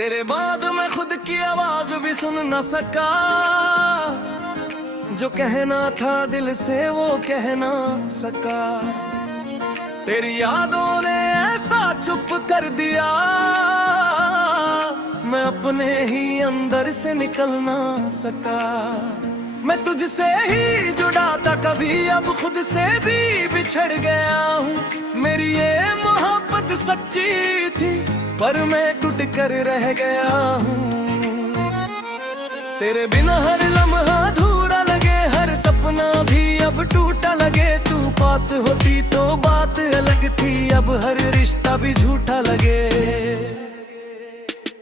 तेरे बाद मैं खुद की आवाज भी सुन न सका, जो कहना था दिल से वो कह ना सका। तेरी यादों ने ऐसा चुप कर दिया, मैं अपने ही अंदर से निकल ना सका। मैं तुझसे ही जुड़ा था कभी, अब खुद से भी बिछड़ गया हूँ। मेरी ये मोहब्बत सच्ची थी पर मैं टूट कर रह गया हूँ। तेरे बिना हर लम्हा अधूरा लगे, हर सपना भी अब टूटा लगे। तू पास होती तो बात अलग थी, अब हर रिश्ता भी झूठा लगे।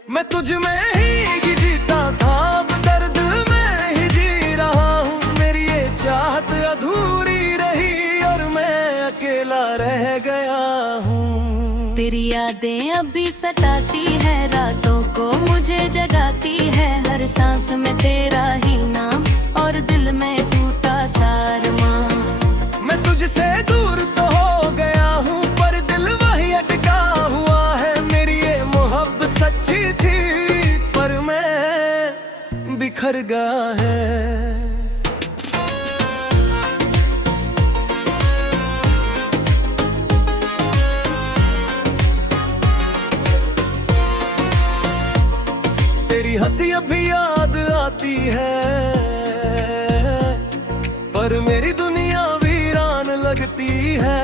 मैं तुझ में ही जीता था, अब दर्द में ही जी रहा हूँ। मेरी ये चाहत अधूरी रही और मैं अकेला रह गया हूँ। तेरी यादें अभी सताती है, रातों को मुझे जगाती है। हर सांस में तेरा ही नाम और दिल में टूटा सारमा। मैं तुझसे दूर तो हो गया हूँ पर दिल वही अटका हुआ है। मेरी ये मोहब्बत सच्ची थी पर मैं बिखर गया है। तेरी हंसी अभी याद आती है पर मेरी दुनिया वीरान लगती है।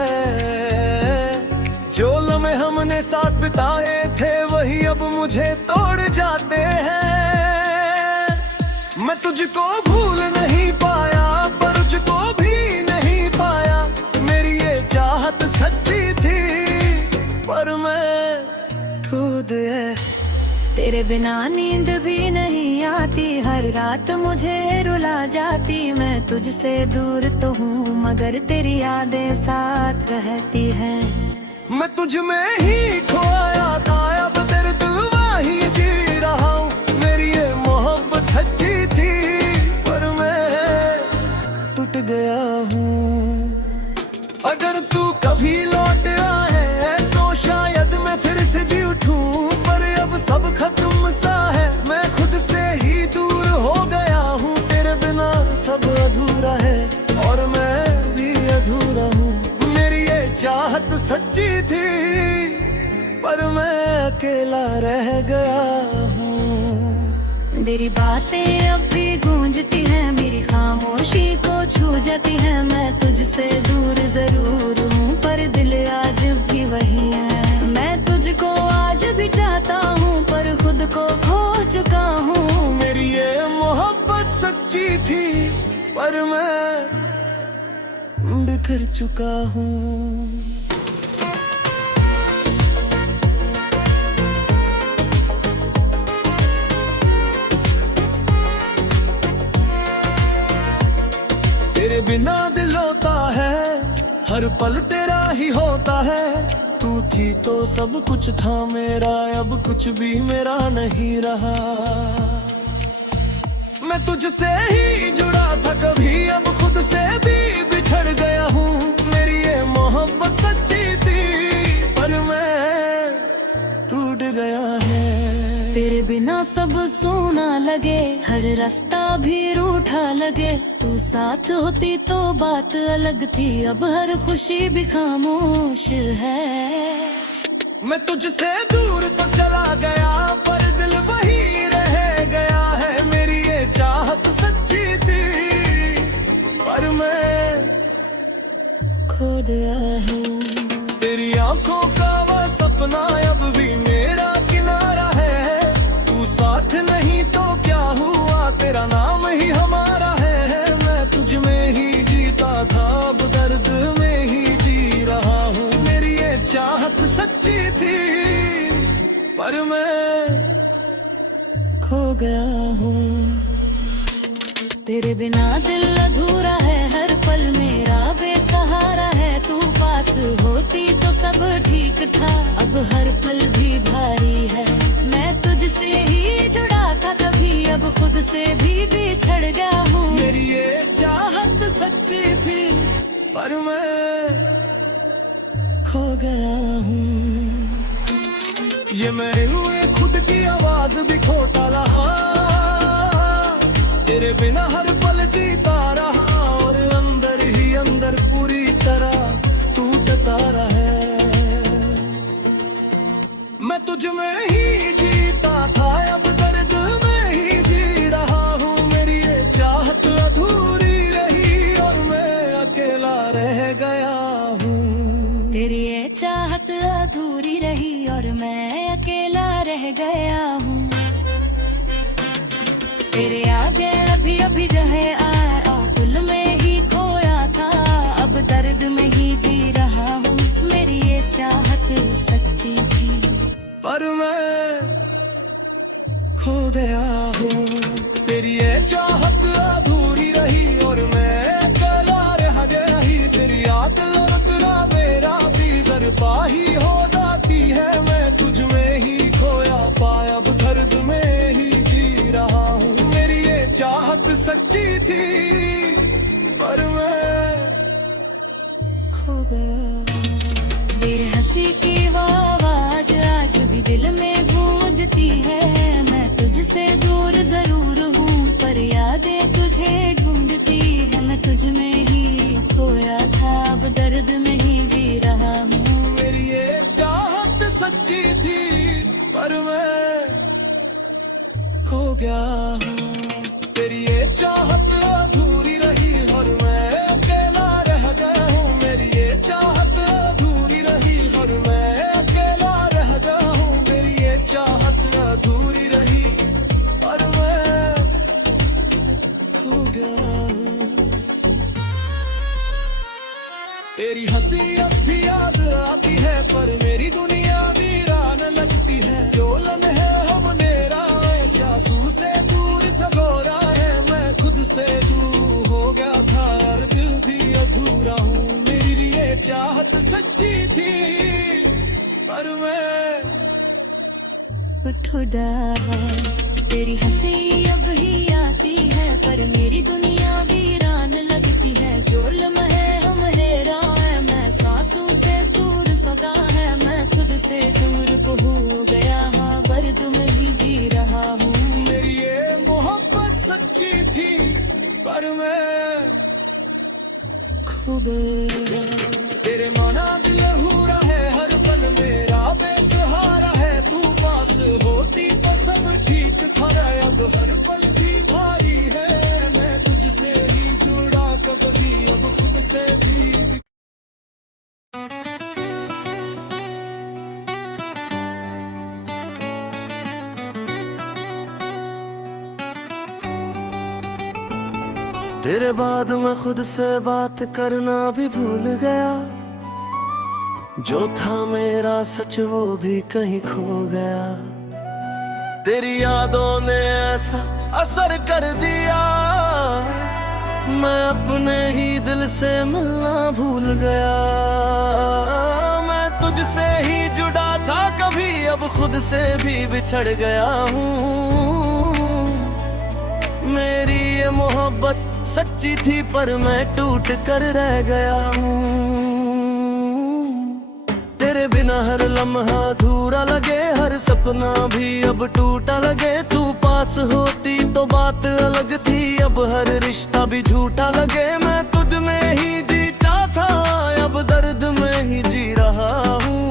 जो लम्हे हमने साथ बिताए थे वही अब मुझे तोड़ जाते हैं। मैं तुझको भूल नहीं पाया पर तुझको भी नहीं पाया। मेरी ये चाहत सच्ची थी पर मैं खुद तेरे बिना नींद भी नहीं आती, हर रात मुझे रुला जाती। मैं तुझसे दूर तो हूँ मगर तेरी यादें साथ रहती हैं। मैं तुझ में ही खोया था, अब तेरे दिल वही जी रहा हूँ। मेरी ये मोहब्बत सच्ची थी पर मैं टूट गया हूँ। अगर तू कभी लौट आए तो शायद मैं फिर से जी उठूं, पर अब सब खत्म सा है। मैं खुद से ही दूर हो गया हूँ। तेरे बिना सब अधूरा है और मैं भी अधूरा हूँ। मेरी ये चाहत सच्ची थी पर मैं अकेला रह गया हूँ। तेरी बातें अब भी गूंजती हैं, मेरी खामोशी को छू जाती है। मैं तुझसे दूर जरूर हूँ पर दिल आज भी वही है। मैं तुझको आज भी चाहता हूँ पर खुद को खो चुका हूँ। मेरी ये मोहब्बत सच्ची थी पर मैं बिखर चुका हूँ। तेरे बिना दिल होता है, हर पल तेरा ही होता है। तू थी तो सब कुछ था मेरा, अब कुछ भी मेरा नहीं रहा। मैं तुझसे ही जुड़ा था कभी, अब खुद से भी बिछड़ गया हूँ। मेरी ये मोहब्बत सच्ची थी पर मैं टूट गया है। तेरे बिना सब सूना लगे, हर रास्ता भी रूठा लगे। तू साथ होती तो बात अलग थी, अब हर खुशी भी खामोश है। मैं तुझसे दूर तो चला गया पर दिल वही रह गया है। मेरी ये चाहत सच्ची थी पर मैं खो गया हूँ। तेरी आंखों का वह सपना अब भी मेरा किनारा है। तू साथ नहीं तो क्या हुआ, तेरा नाम ही हमारा है। मैं तुझ में ही जीता था, अब दर्द में ही जी रहा हूँ। मेरी ये चाहत सच्ची थी पर मैं खो गया हूँ। तेरे बिना दिल अधूरा है, हर पल मेरा बेसहारा है। तू पास होती तो सब ठीक था, अब हर पल भी भारी है। मैं तुझसे ही जुड़ा था कभी, अब खुद से भी बिछड़ गया हूँ। मेरी ये चाहत सच्ची थी पर मैं खो गया हूँ। ये मैं हूँ खुद की आवाज वक्त भी खोटा रहा, तेरे बिना हर पल जीता रहा, और अंदर ही अंदर पूरी तरह टूटता रहा। मैं तुझ में ही जीता था, अब दर्द में ही जी रहा हूँ। मेरी ये चाहत अधूरी रही और मैं अकेला रह गया हूँ। तेरी ये चाहत अधूरी रही और मैं अकेला रह गया हूँ। तेरे आगे अभी अभी रहे आया, दिल में ही खोया था, अब दर्द में ही जी रहा हूँ। मेरी ये चाहत सच्ची थी पर मैं खो गया हूँ। तेरी ये चाहत अधूरी रही और मैं अकेला रह गया ही। तेरी याद लौटना मेरा भी दरपा ही हो जाती है। मैं तुझ में ही खोया पाया, अब दर्द में ही जी रहा हूँ। मेरी ये चाहत सच्ची थी पर मैं खो गया। तेरे हंसी की वो आवाज आज भी दिल में गूंजती है। मैं तुझसे दूर जरूर हूँ पर यादें तुझे ढूंढती है। मैं तुझ में ही खोया था, अब दर्द में ही जी रहा हूँ। मेरी ये चाहत सच्ची थी पर मैं खो गया हूँ। तेरी ये चाहत अधूरी रही और मैं अकेला रह गया हूँ। मेरी ये चाहत अधूरी रही और मैं अकेला रह गया हूँ। मेरी ये चाहत अधूरी रही और मैं खो गया हूँ। तेरी हंसी अब भी याद आती है पर मेरी दुनिया वीरान लगती है। जो लम्हे हमने ऐसा आंसू से दूर सगोरा है। मैं खुद से दूर हो गया था और दिल भी अधूरा हूँ। मेरी ये चाहत सच्ची थी पर मैं खुदा। तेरी हंसी अब ही आती है पर मेरी दुनिया वीरान लगती है। जो लम्हे हमने है मैं सांसों से दूर सका है। मैं खुद से दूर हो गया हाँ, दर्द में ही जी रहा हूँ। मेरी ये मोहब्बत सच्ची थी पर मैं खो गया। तेरे माना दिल हुरा है हर पल मेरा बेसहारा है। तू पास होती तो सब ठीक था, अब हर पल भी भारी है। मैं तुझसे ही जुड़ा कभी अब खुद से भी। तेरे बाद मैं खुद से बात करना भी भूल गया। जो था मेरा सच वो भी कहीं खो गया। तेरी यादों ने ऐसा असर कर दिया, मैं अपने ही दिल से मिलना भूल गया। मैं तुझसे ही जुड़ा था कभी, अब खुद से भी बिछड़ गया हूँ। मेरी ये मोहब्बत सच्ची थी पर मैं टूट कर रह गया हूँ। तेरे बिना हर लम्हा अधूरा लगे, हर सपना भी अब टूटा लगे। तू पास होती तो बात अलग थी, अब हर रिश्ता भी झूठा लगे। मैं तुझ में ही जीता था, अब दर्द में ही जी रहा हूँ।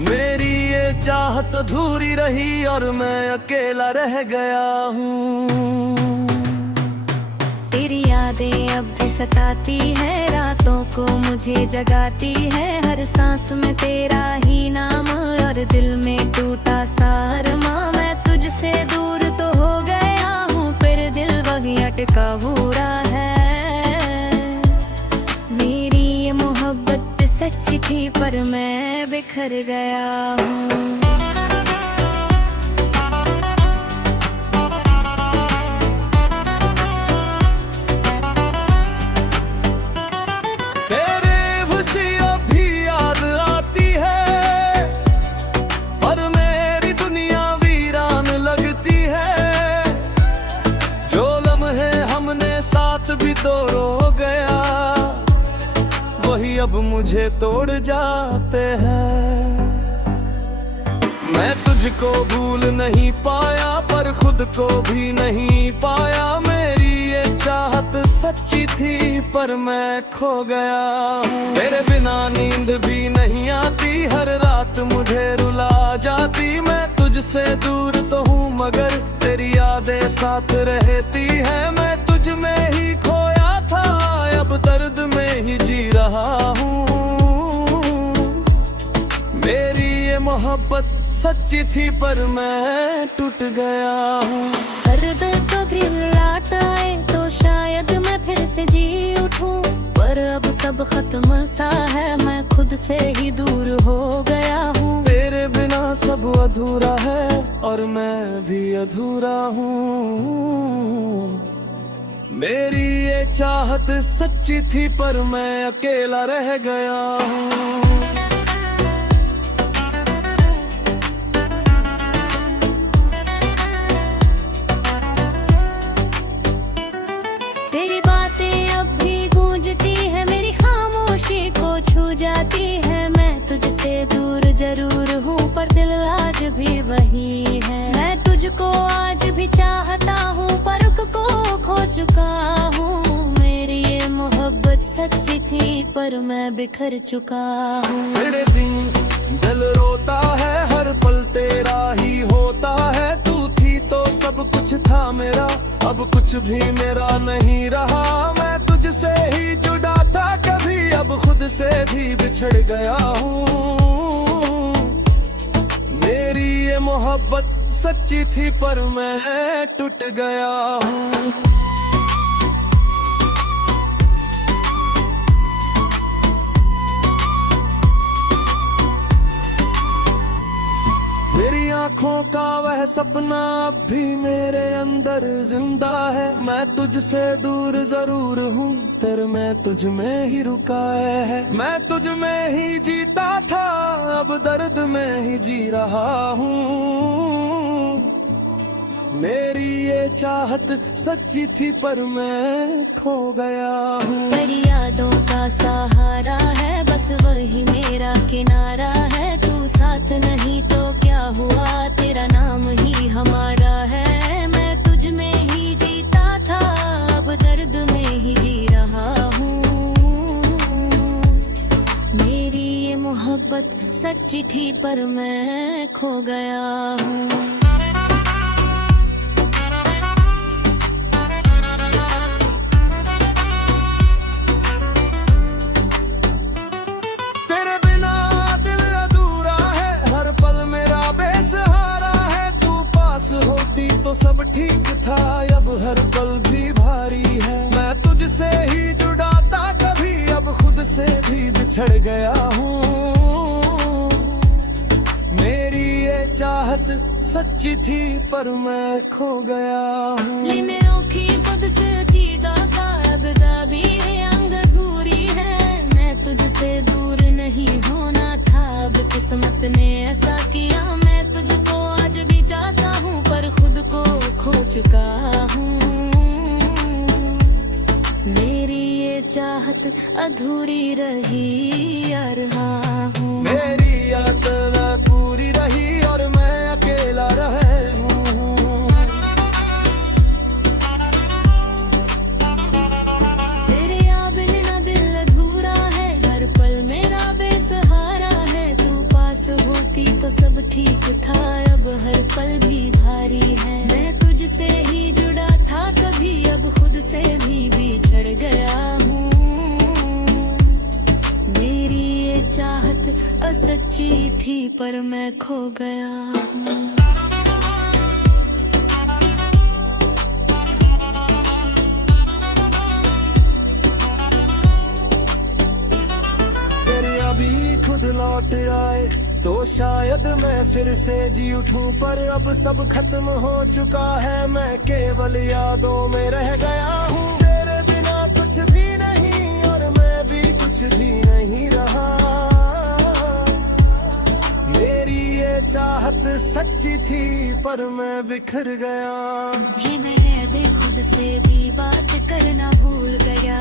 मेरी ये चाहत अधूरी रही और मैं अकेला रह गया हूँ। तेरी यादें अब भी सताती है, रातों को मुझे जगाती है। हर सांस में तेरा ही नाम और दिल में टूटा सा अरमां। मैं तुझसे दूर तो हो गया हूँ फिर दिल वही अटका हुआ है। मेरी ये मोहब्बत सच्ची थी पर मैं बिखर गया हूँ। भी दूर हो गया, वही अब मुझे तोड़ जाते हैं। मैं तुझको भूल नहीं पाया पर खुद को भी नहीं पाया। मेरी ये चाहत सच्ची थी पर मैं खो गया हूँ। तेरे बिना नींद भी नहीं आती, हर रात मुझे रुला जाती। मैं तुझसे दूर तो हूँ मगर तेरी यादें साथ रहती है। मैं तुझ में ही खोया था, अब दर्द में ही जी रहा हूँ। मेरी ये मोहब्बत सच्ची थी पर मैं टूट गया हूँ। दर्द कभी लौट आए तो शायद मैं फिर से जी उठूं, पर अब सब खत्म सा है, मैं खुद से ही दूर हो गया हूँ। तेरे बिना सब अधूरा है और मैं भी अधूरा हूँ। मेरी ये चाहत सच्ची थी पर मैं अकेला रह गया हूँ। तेरी बातें अब भी गूंजती है, मेरी खामोशी को छू जाती है। मैं तुझसे दूर जरूर हूँ पर दिल आज भी वही है। मैं तुझको आज भी चाहता हूँ पर रुख को खो चुका हूँ। मेरी ये मोहब्बत सच्ची थी पर मैं बिखर चुका हूँ। मेरे दिन दिल रोता है, हर पल तेरा ही होता है। तू थी तो सब कुछ था मेरा, अब कुछ भी मेरा नहीं रहा। मैं तुझसे ही जुड़ा था कभी, अब खुद से भी बिछड़ गया हूँ। मेरी ये मोहब्बत सच्ची थी पर मैं टूट गया हूँ। मेरी आँखों का वह सपना अब भी मेरे अंदर जिंदा है। मैं तुझसे दूर जरूर हूँ पर मैं तुझ में ही रुका है। मैं तुझ में ही जीता था, अब दर्द में ही जी रहा हूँ। मेरी ये चाहत सच्ची थी पर मैं खो गया हूँ। तेरी यादों का सहारा है, बस वही मेरा किनारा है। तू साथ नहीं तो क्या हुआ, तेरा नाम ही हमारा है। मैं तुझ में ही जीता था, अब दर्द में ही जी रहा हूँ। मेरी ये मोहब्बत सच्ची थी पर मैं खो गया हूँ। सब ठीक था, अब हर पल भी भारी है। मैं तुझसे ही जुड़ा था कभी, अब खुद से भी बिछड़ गया हूँ। मेरी ये चाहत सच्ची थी पर मैं खो गया हूँ। मैं तुझसे दूर नहीं होना था, अब किस्मत ने ऐसा किया। मैं तुझको आज भी चाहता हूँ पर खुद को खो चुका हूँ। मेरी ये चाहत अधूरी रही यार हाँ हूँ। मेरी यातना पूरी रही और मैं अकेला रह हूँ। तेरे बिना दिल अधूरा है, हर पल मेरा बेसहारा है। तू पास होती तो सब ठीक था, अब हर पल भी भारी है। मैं तुझसे ही जुड़ा था कभी, अब खुद से भी बिछड़ गया हूँ। मेरी ये चाहत असच्ची थी पर मैं खो गया हूँ। तेरे अभी खुद लौट आए तो शायद मैं फिर से जी उठूं, पर अब सब खत्म हो चुका है। मैं केवल यादों में रह गया हूँ। तेरे बिना कुछ भी नहीं और मैं भी कुछ भी नहीं रहा। मेरी ये चाहत सच्ची थी पर मैं बिखर गया। मैं भी खुद से भी बात करना भूल गया।